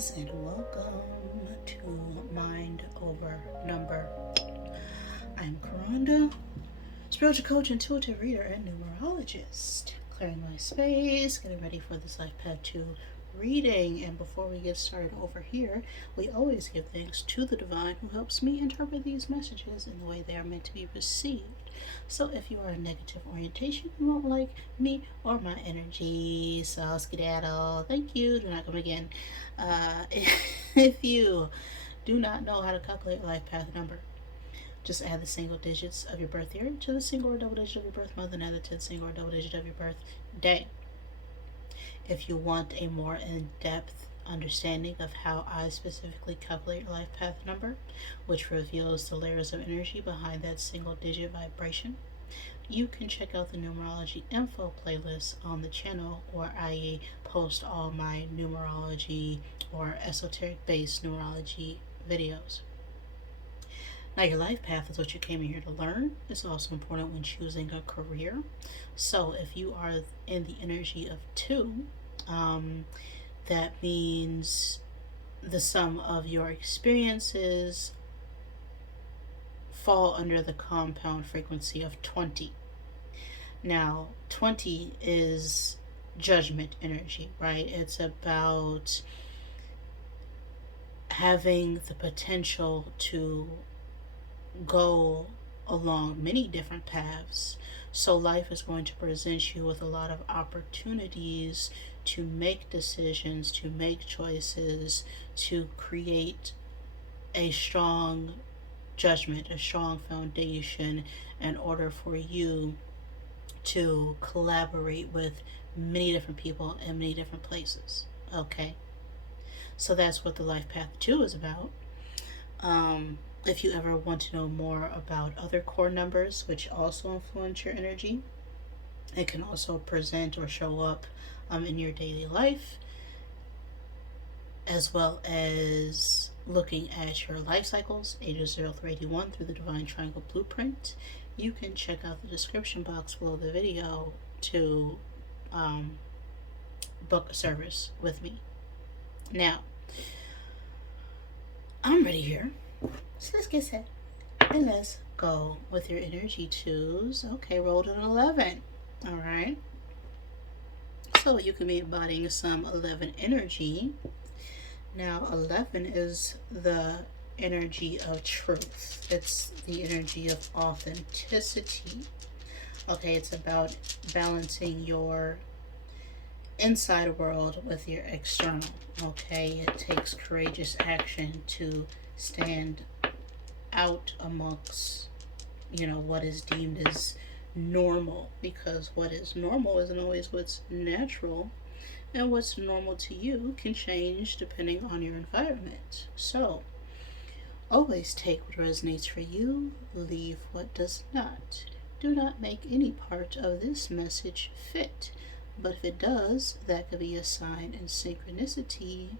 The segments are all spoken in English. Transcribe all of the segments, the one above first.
Greetings and welcome to Mind Over Number. I'm Karanda, spiritual coach, intuitive reader, and numerologist. Clearing my space, getting ready for this Life Path 2 reading. And before we get started over here, we always give thanks to the divine who helps me interpret these messages in the way they are meant to be received. So if you are a negative orientation, you won't like me or my energy. So skedaddle. Thank you. Do not come again. If you do not know how to calculate life path number, just add the single digits of your birth year to the single or double digit of your birth month and add the 10th single or double digit of your birth day. If you want a more in-depth understanding of how I specifically calculate your life path number, which reveals the layers of energy behind that single digit vibration, you can check out the numerology info playlist on the channel, where I post all my numerology or esoteric based numerology videos. Now, your life path is what you came in here to learn. It's also important when choosing a career. So if you are in the energy of 2, that means the sum of your experiences fall under the compound frequency of 20. Now, 20 is judgment energy, right? It's about having the potential to go along many different paths. So life is going to present you with a lot of opportunities to make decisions, to make choices, to create a strong judgment, a strong foundation in order for you to collaborate with many different people in many different places. Okay? So that's what the Life Path 2 is about. If you ever want to know more about other core numbers, which also influence your energy, it can also present or show up in your daily life, as well as looking at your life cycles, ages 0 through 81, through the Divine Triangle Blueprint. You can check out the description box below the video to book a service with me. Now, I'm ready here. So let's get set and let's go with your energy 2s. Okay, rolled an 11. All right. So you can be embodying some 11 energy. Now, 11 is the energy of truth. It's the energy of authenticity. Okay, it's about balancing your inside world with your external. Okay, it takes courageous action to stand out amongst, what is deemed as normal, because what is normal isn't always what's natural, and what's normal to you can change depending on your environment. So always take what resonates for you, leave what does not. Do not make any part of this message fit, but if it does, that could be a sign and synchronicity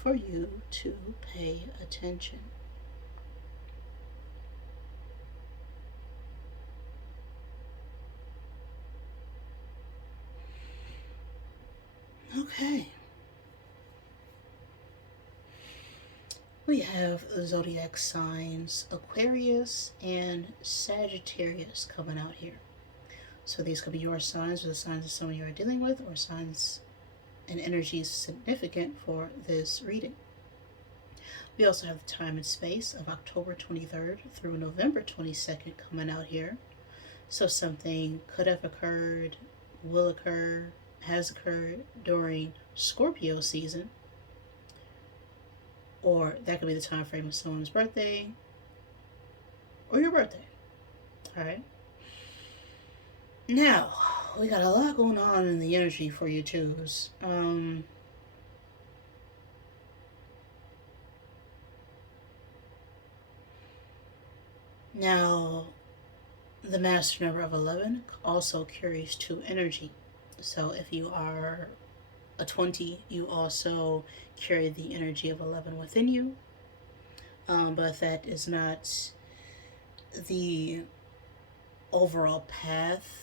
for you to pay attention. Okay. We have zodiac signs Aquarius and Sagittarius coming out here. So these could be your signs, or the signs of someone you are dealing with, or signs and energies significant for this reading. We also have the time and space of October 23rd through November 22nd coming out here. So something could have occurred, will occur, has occurred during Scorpio season, or that could be the time frame of someone's birthday or your birthday. All right. Now, we got a lot going on in the energy for you 2s. Now, the master number of 11 also carries 2 energy. So if you are a 20, you also carry the energy of 11 within you. But that is not the overall path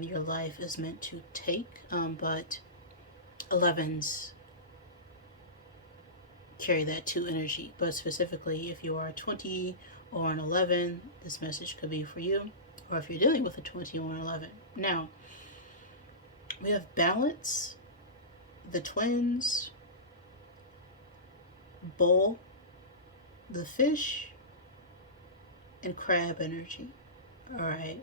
your life is meant to take. But 11s carry that 2 energy. But specifically, if you are a 20 or an 11, this message could be for you. Or if you're dealing with a 20 or an 11. Now, we have balance, the twins, bull, the fish, and crab energy. All right.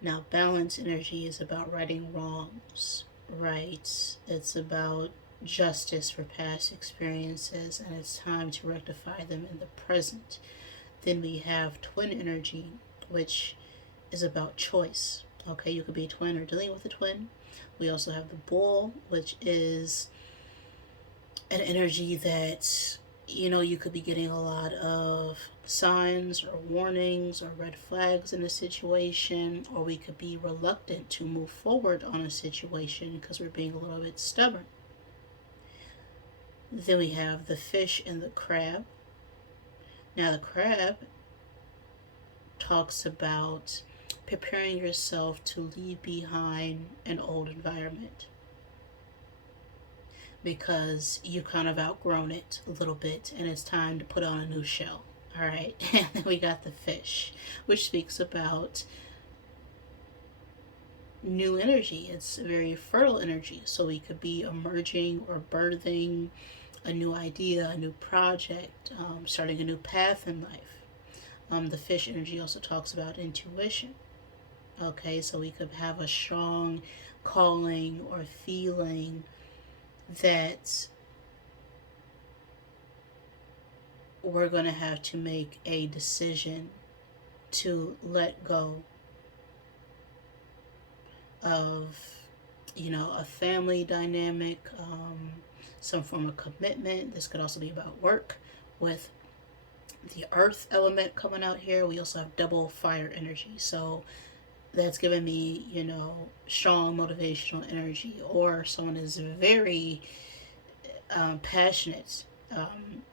Now, balance energy is about righting wrongs, right? It's about justice for past experiences, and it's time to rectify them in the present. Then we have twin energy, which is about choice. Okay, you could be a twin or dealing with a twin. We also have the bull, which is an energy that, you could be getting a lot of signs or warnings or red flags in a situation, or we could be reluctant to move forward on a situation because we're being a little bit stubborn. Then we have the fish and the crab. Now, the crab talks about preparing yourself to leave behind an old environment because you've kind of outgrown it a little bit and it's time to put on a new shell. All right. And then we got the fish, which speaks about new energy. It's very fertile energy. So we could be emerging or birthing a new idea, a new project, starting a new path in life. The fish energy also talks about intuition. Okay, so we could have a strong calling or feeling that we're going to have to make a decision to let go of, a family dynamic, some form of commitment. This could also be about work with the earth element coming out here. We also have double fire energy. So that's giving me, strong motivational energy, or someone is very passionate,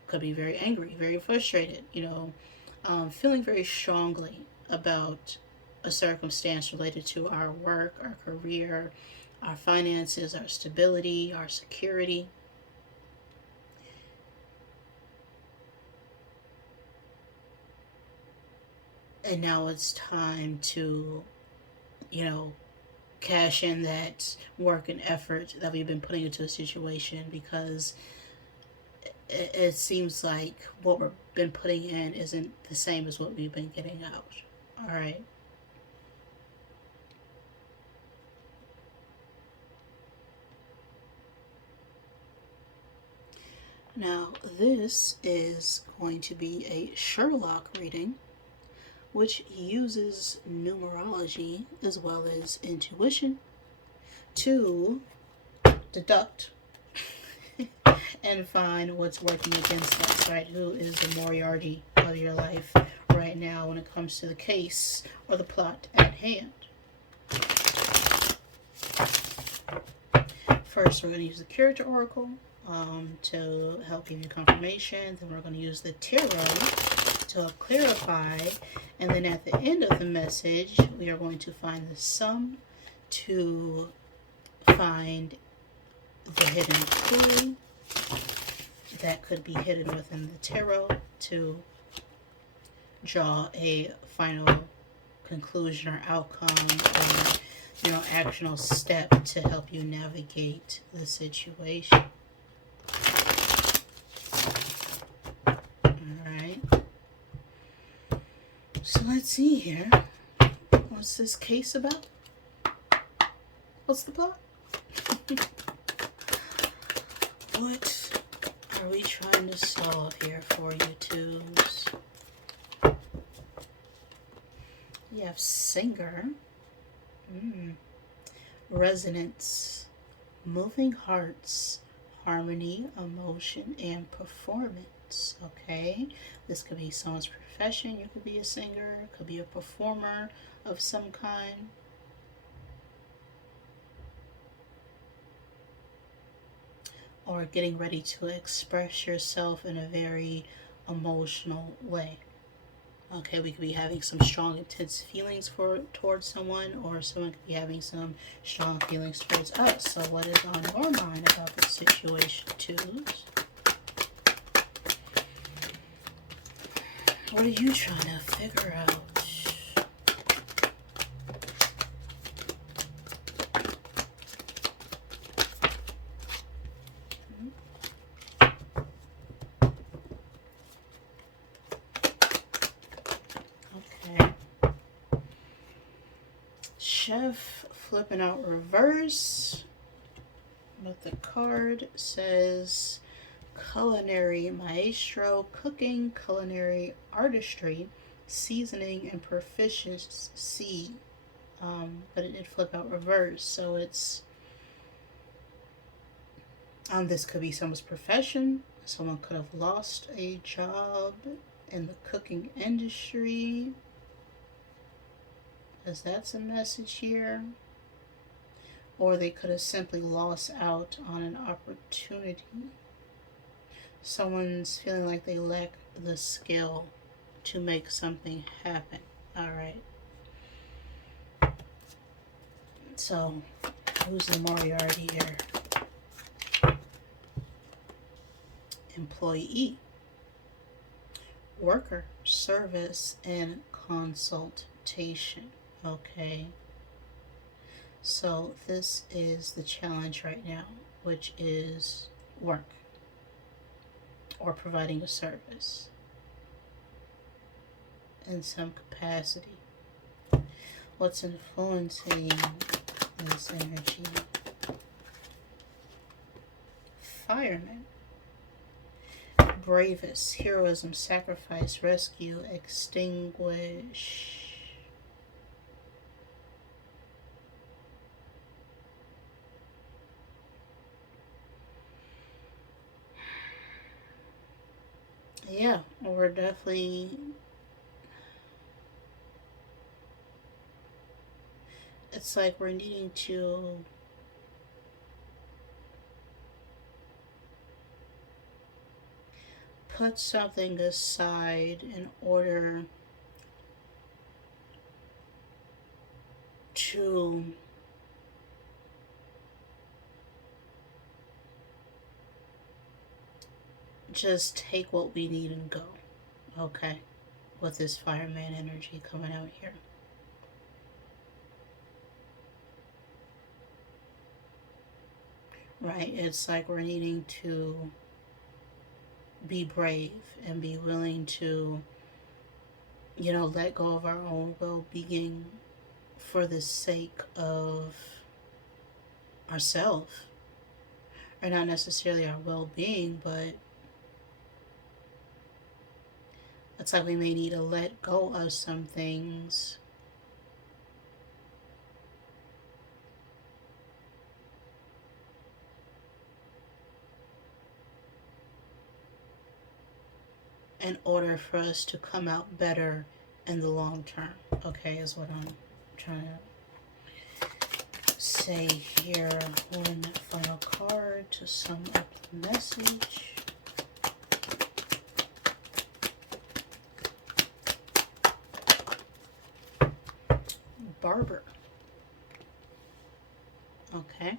could be very angry, very frustrated, feeling very strongly about a circumstance related to our work, our career, our finances, our stability, our security. And now it's time to, cash in that work and effort that we've been putting into a situation, because it seems like what we've been putting in isn't the same as what we've been getting out. All right. Now, this is going to be a Sherlock reading, which uses numerology as well as intuition to deduct and find what's working against us, right? Who is the Moriarty of your life right now when it comes to the case or the plot at hand. First, we're going to use the character oracle to help give you confirmation. Then we're going to use the tarot to help clarify. And then at the end of the message, we are going to find the sum to find the hidden clue that could be hidden within the tarot to draw a final conclusion or outcome, or actionable step to help you navigate the situation. Alright. So let's see here. What's this case about? What's the plot? What are we trying to solve here for you twos? You have singer, resonance, moving hearts, harmony, emotion, and performance. Okay, this could be someone's profession. You could be a singer, could be a performer of some kind. Or getting ready to express yourself in a very emotional way. Okay, we could be having some strong, intense feelings towards someone, or someone could be having some strong feelings towards us. So what is on your mind about this situation, twos? What are you trying to figure out? Okay. Chef flipping out reverse. But the card says culinary maestro, cooking, culinary artistry, seasoning, and proficiency. But it did flip out reverse, so it's this could be someone's profession. Someone could have lost a job in the cooking industry, as that's a message here. Or they could have simply lost out on an opportunity. Someone's feeling like they lack the skill to make something happen. All right. So, who's the Moriarty here? Employee, worker, service, and consultation. Okay. So this is the challenge right now, which is work or providing a service in some capacity. What's influencing this energy? Fireman. Bravest, heroism, sacrifice, rescue, extinguish. Yeah, we're definitely, it's like we're needing to put something aside in order to just take what we need and go. Okay, with this fireman energy coming out here. Right, it's like we're needing to be brave and be willing to, let go of our own well-being for the sake of ourselves. Or not necessarily our well-being, but it's like we may need to let go of some things in order for us to come out better in the long term. Okay, is what I'm trying to say here. One final card to sum up the message. Barber. Okay.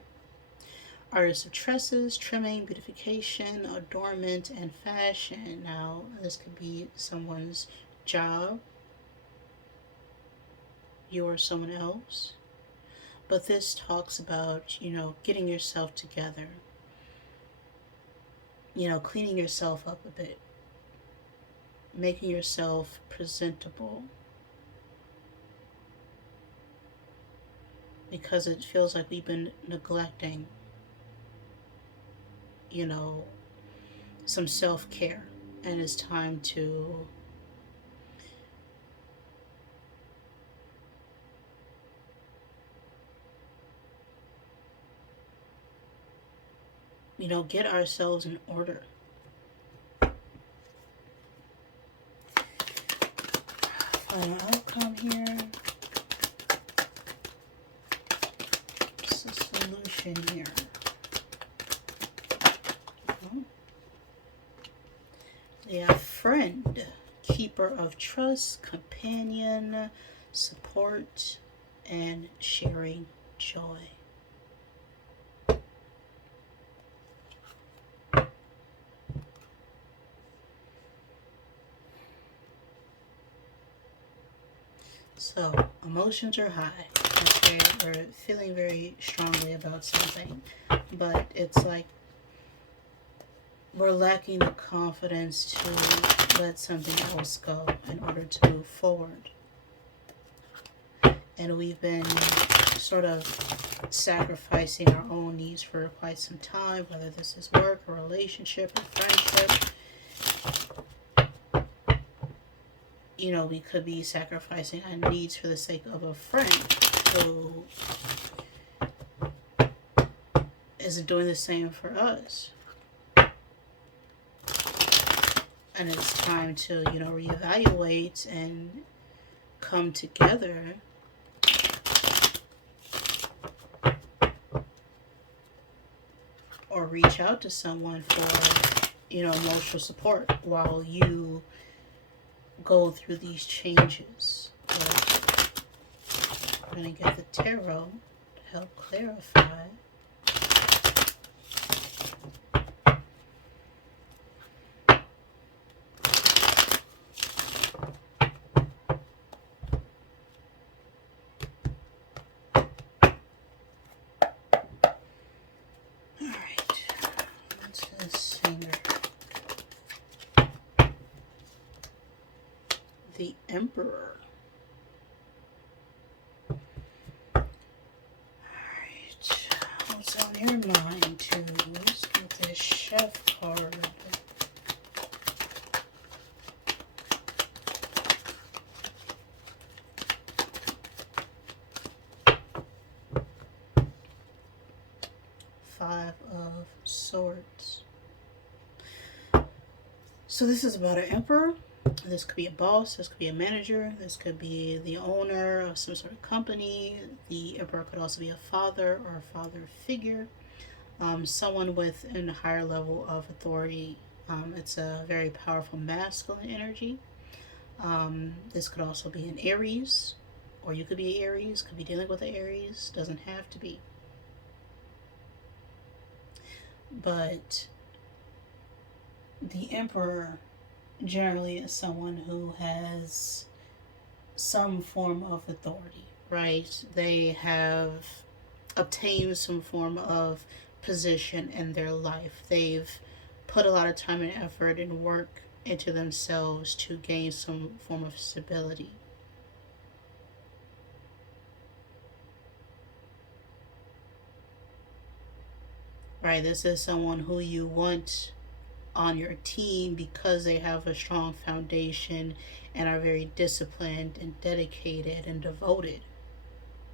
Artist of tresses, trimming, beautification, adornment, and fashion. Now, this could be someone's job, you or someone else. But this talks about, getting yourself together, cleaning yourself up a bit, making yourself presentable. Because it feels like we've been neglecting, some self-care. And it's time to get ourselves in order. Final outcome here. What's the solution here? Yeah, friend, keeper of trust, companion, support, and sharing joy. So, emotions are high. Okay, we're feeling very strongly about something, but it's like we're lacking the confidence to let something else go in order to move forward. And we've been sort of sacrificing our own needs for quite some time, whether this is work or relationship or friendship. You know, we could be sacrificing our needs for the sake of a friend who isn't doing the same for us. And it's time to, you know, reevaluate and come together or reach out to someone for, you know, emotional support while you go through these changes. But I'm going to get the tarot to help clarify. The Emperor. Alright, what's on your mind too? Let's get this Chef card. Five of Swords. So this is about an Emperor. This could be a boss, this could be a manager, this could be the owner of some sort of company. The Emperor could also be a father or a father figure, someone with a higher level of authority. It's a very powerful masculine energy. This could also be an Aries, or you could be Aries, could be dealing with an Aries, doesn't have to be. But the Emperor generally is someone who has some form of authority, right? They have obtained some form of position in their life. They've put a lot of time and effort and work into themselves to gain some form of stability. Right, this is someone who you want on your team because they have a strong foundation and are very disciplined and dedicated and devoted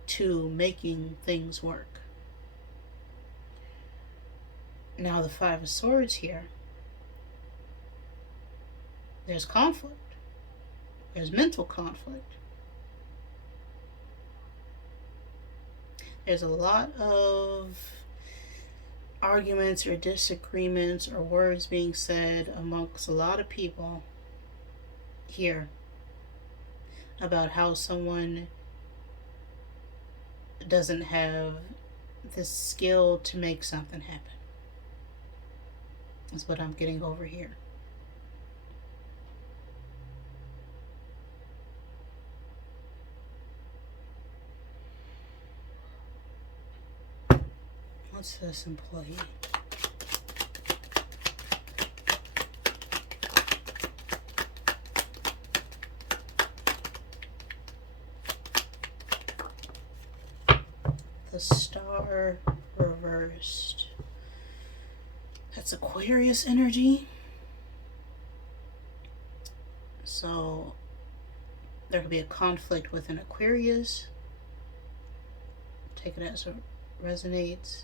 to making things work. Now the Five of Swords here. There's conflict. There's mental conflict. There's a lot of arguments or disagreements or words being said amongst a lot of people here about how someone doesn't have the skill to make something happen. That's what I'm getting over here. What's this employee? The Star reversed. That's Aquarius energy. So there could be a conflict with an Aquarius. Take it as it resonates.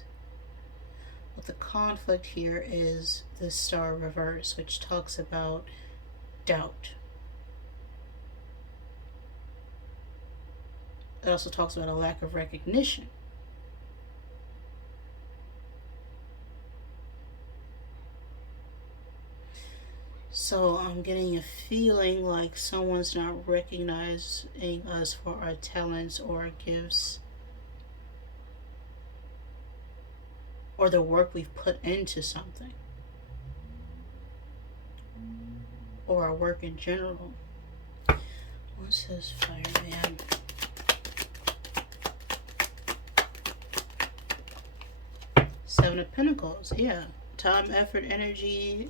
But the conflict here is the Star reverse, which talks about doubt. It also talks about a lack of recognition. So I'm getting a feeling like someone's not recognizing us for our talents or gifts or the work we've put into something, or our work in general. What's this, Fireman? Seven of Pentacles. Yeah. Time, effort, energy.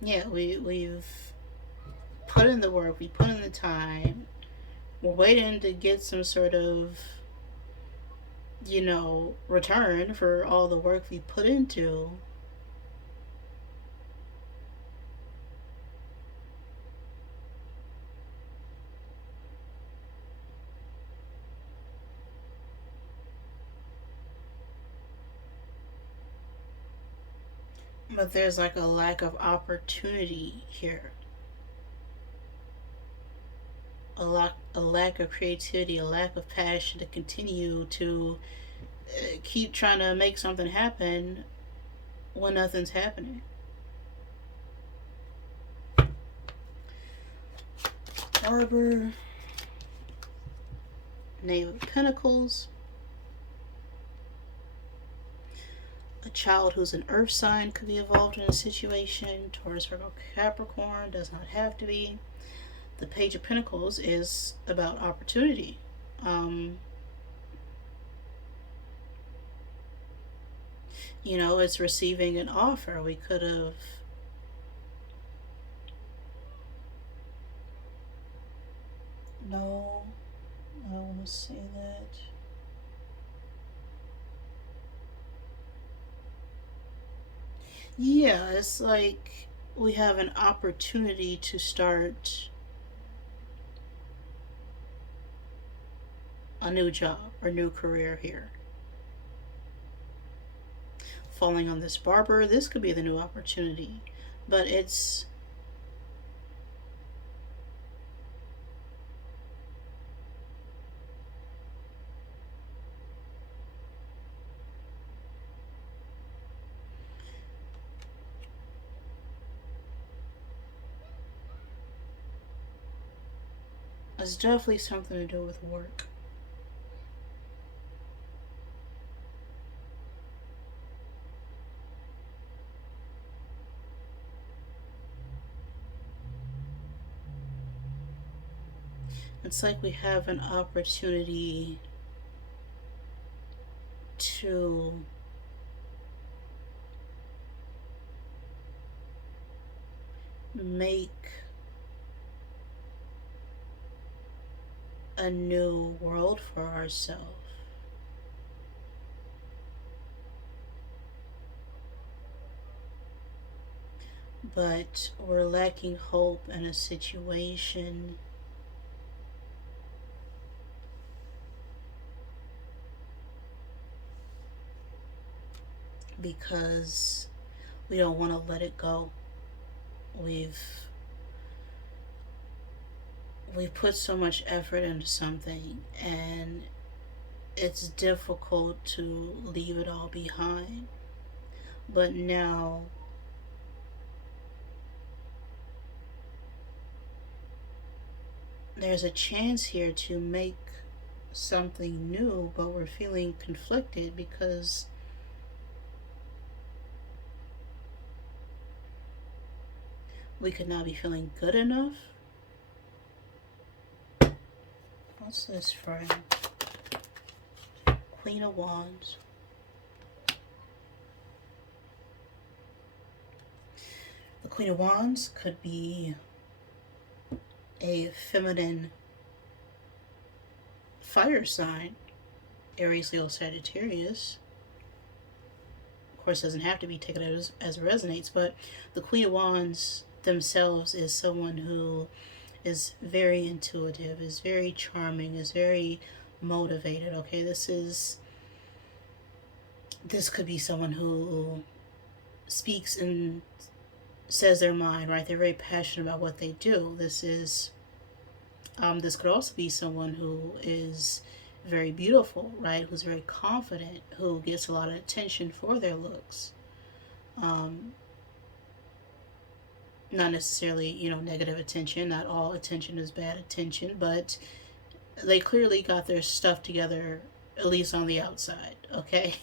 Yeah, we've put in the work, we put in the time. We're waiting to get some sort of, return for all the work we put into. But there's like a lack of opportunity here. A lack of creativity, a lack of passion to continue to keep trying to make something happen when nothing's happening. Arbor, Knave of Pentacles. A child who's an earth sign could be involved in a situation. Taurus, Virgo, Capricorn does not have to be. The Page of Pentacles is about opportunity. It's receiving an offer. We could have no, I don't want to say that. Yeah, it's like we have an opportunity to start a new job or new career here. Falling on this barber, this could be the new opportunity, but it's definitely something to do with work. It's like we have an opportunity to make a new world for ourselves. But we're lacking hope in a situation because we don't want to let it go. We've put so much effort into something, and it's difficult to leave it all behind. But now there's a chance here to make something new, but we're feeling conflicted because we could not be feeling good enough. What's this for? Queen of Wands. The Queen of Wands could be a feminine fire sign, Aries, Leo, Sagittarius. Of course, it doesn't have to be taken as it resonates, but the Queen of Wands themselves is someone who is very intuitive, is very charming, is very motivated. Okay, this could be someone who speaks and says their mind, right? They're very passionate about what they do. This could also be someone who is very beautiful, right? Who's very confident, who gets a lot of attention for their looks. Not necessarily, negative attention. Not all attention is bad attention, but they clearly got their stuff together, at least on the outside, okay?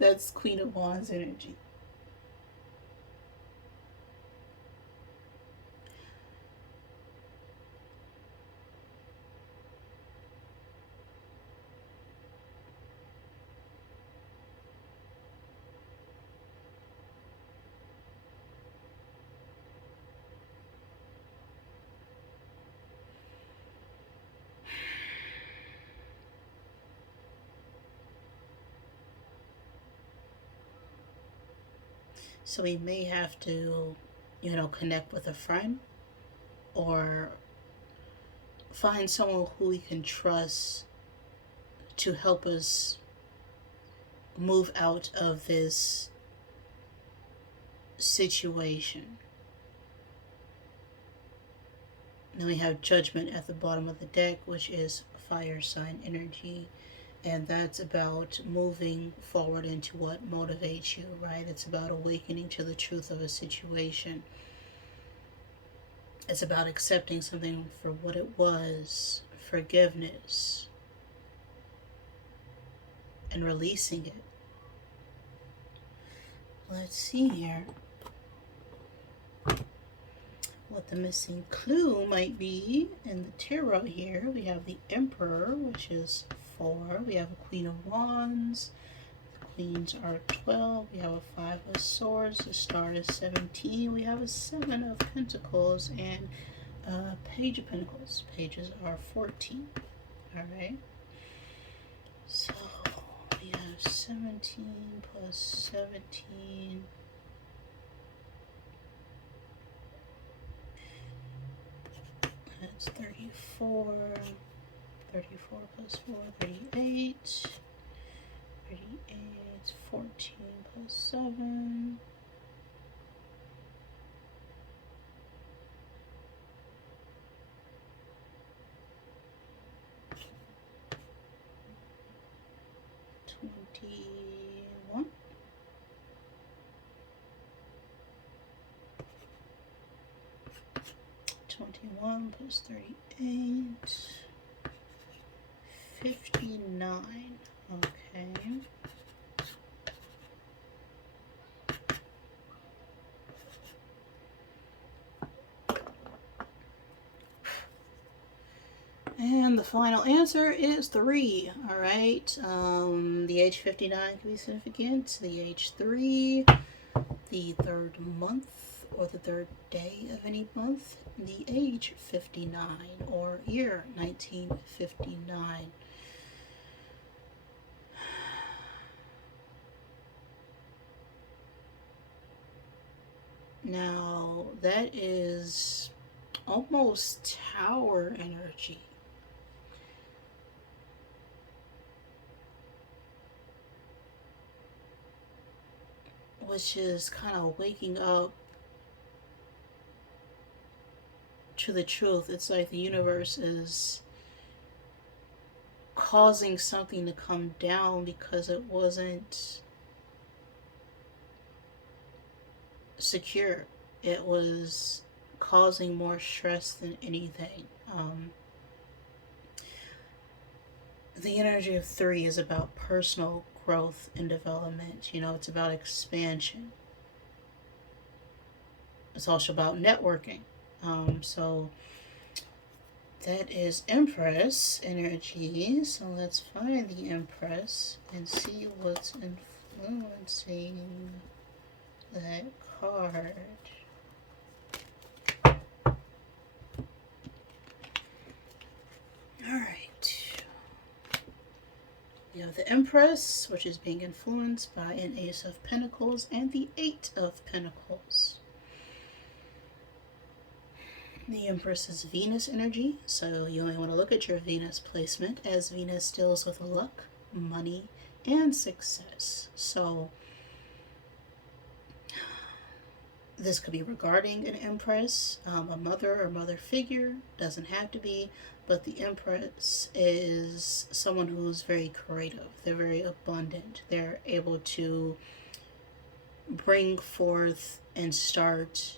That's Queen of Wands energy. So we may have to, connect with a friend or find someone who we can trust to help us move out of this situation. Then we have judgment at the bottom of the deck, which is fire sign energy. And that's about moving forward into what motivates you, right? It's about awakening to the truth of a situation. It's about accepting something for what it was, forgiveness, and releasing it. Let's see here what the missing clue might be in the tarot here. We have the Emperor, which is 4. We have a Queen of Wands. The Queens are 12. We have a 5 of Swords. The Star is 17. We have a 7 of Pentacles and a Page of Pentacles. Pages are 14. Alright. So we have 17 plus 17. That's 34. 34 plus 4, 38. 38, 14 plus 7. $21. 21 plus 38. 59. Okay. And the final answer is 3. All right. The age 59 can be significant. The age 3, the third month or the third day of any month. The age 59 or year 1959. Now, that is almost tower energy. Which is kind of waking up to the truth. It's like the universe is causing something to come down because it wasn't secure. It was causing more stress than anything. The energy of 3 is about personal growth and development. It's about expansion. It's also about networking. So that is Empress energy. So let's find the Empress and see what's influencing that card. Alright. We have the Empress, which is being influenced by an Ace of Pentacles and the 8 of Pentacles. The Empress is Venus energy, so you only want to look at your Venus placement, as Venus deals with luck, money, and success. So this could be regarding an Empress, a mother or mother figure, doesn't have to be, but the Empress is someone who's very creative. They're very abundant. They're able to bring forth and start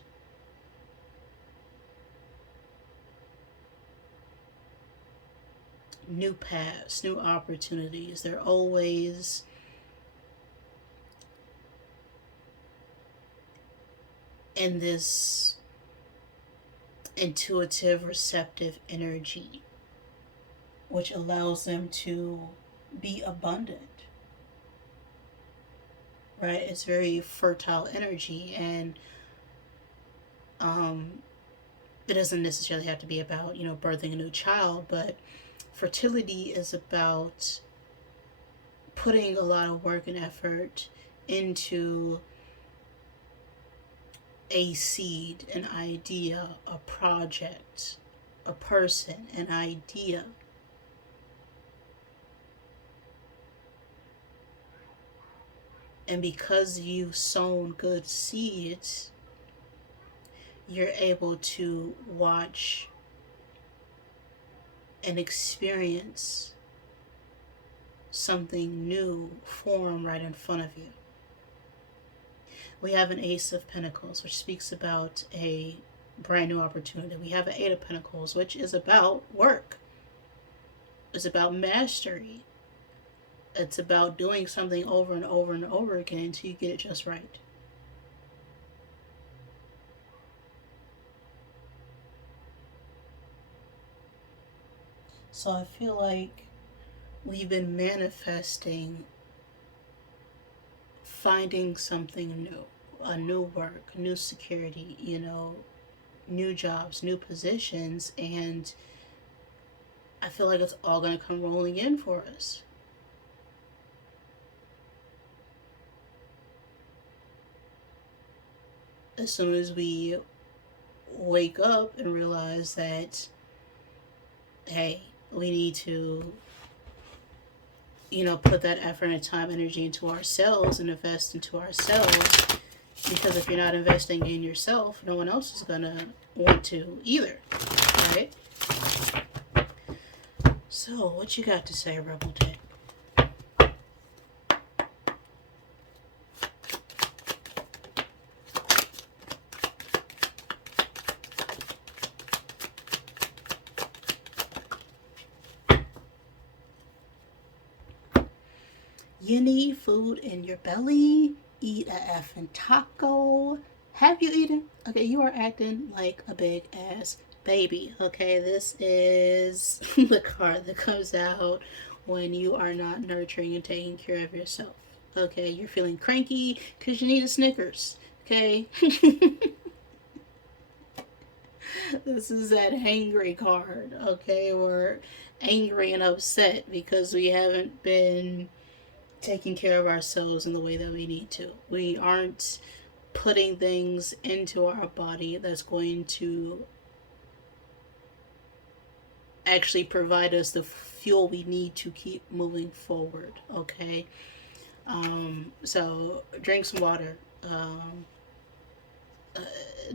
new paths, new opportunities. They're always in this intuitive, receptive energy, which allows them to be abundant, right? It's very fertile energy, and it doesn't necessarily have to be about, birthing a new child, but fertility is about putting a lot of work and effort into a seed, an idea, a project, a person, an idea. And because you've sown good seeds, you're able to watch and experience something new form right in front of you. We have an Ace of Pentacles, which speaks about a brand new opportunity. We have an Eight of Pentacles, which is about work. It's about mastery. It's about doing something over and over and over again until you get it just right. So I feel like we've been manifesting finding something new, a new work, new security, new jobs, new positions, and I feel like it's all going to come rolling in for us. As soon as we wake up and realize that, hey, we need to, put that effort and time, energy into ourselves and invest into ourselves. Because if you're not investing in yourself, no one else is going to want to either, right? So, what you got to say, Rebel Tech? You need food in your belly. Eat a effing taco. Have you eaten? Okay, you are acting like a big ass baby. Okay, this is the card that comes out when you are not nurturing and taking care of yourself. Okay, you're feeling cranky because you need a Snickers. Okay. This is that hangry card. Okay, we're angry and upset because we haven't been taking care of ourselves in the way that we need to. We aren't putting things into our body that's going to actually provide us the fuel we need to keep moving forward. Okay, so drink some water.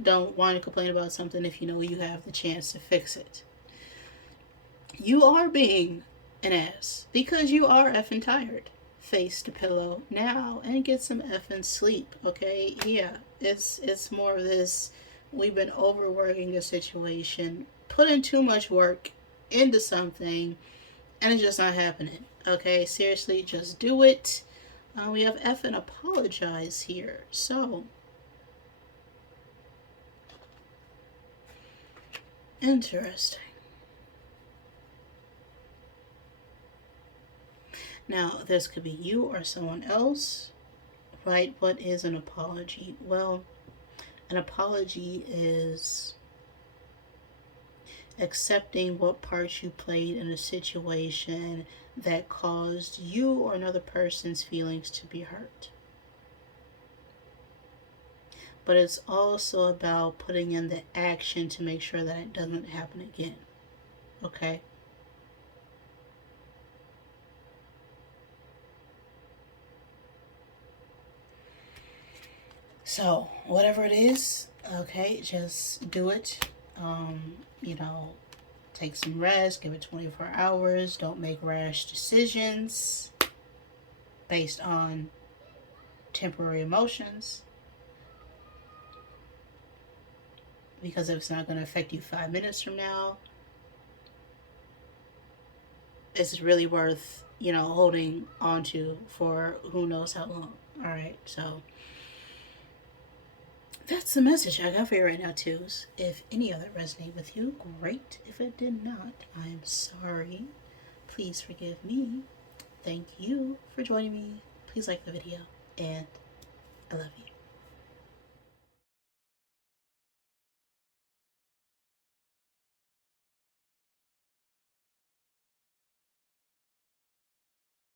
Don't whine and complain about something if you know you have the chance to fix it. You are being an ass because you are effing tired. Face the pillow now and get some effing sleep. Okay, yeah, it's more of this. We've been overworking a situation, putting too much work into something, and it's just not happening. Okay, seriously, just do it. We have effing apologize here. So interesting. Now, this could be you or someone else, right? What is an apology? Well, an apology is accepting what part you played in a situation that caused you or another person's feelings to be hurt. But it's also about putting in the action to make sure that it doesn't happen again. Okay? So, whatever it is, okay, just do it. Take some rest, give it 24 hours. Don't make rash decisions based on temporary emotions. Because if it's not going to affect you 5 minutes from now, it's really worth, holding on to for who knows how long. All right, so that's the message I got for you right now, twos. If any other resonate with you, great. If it did not, I'm sorry. Please forgive me. Thank you for joining me. Please like the video, and I love you.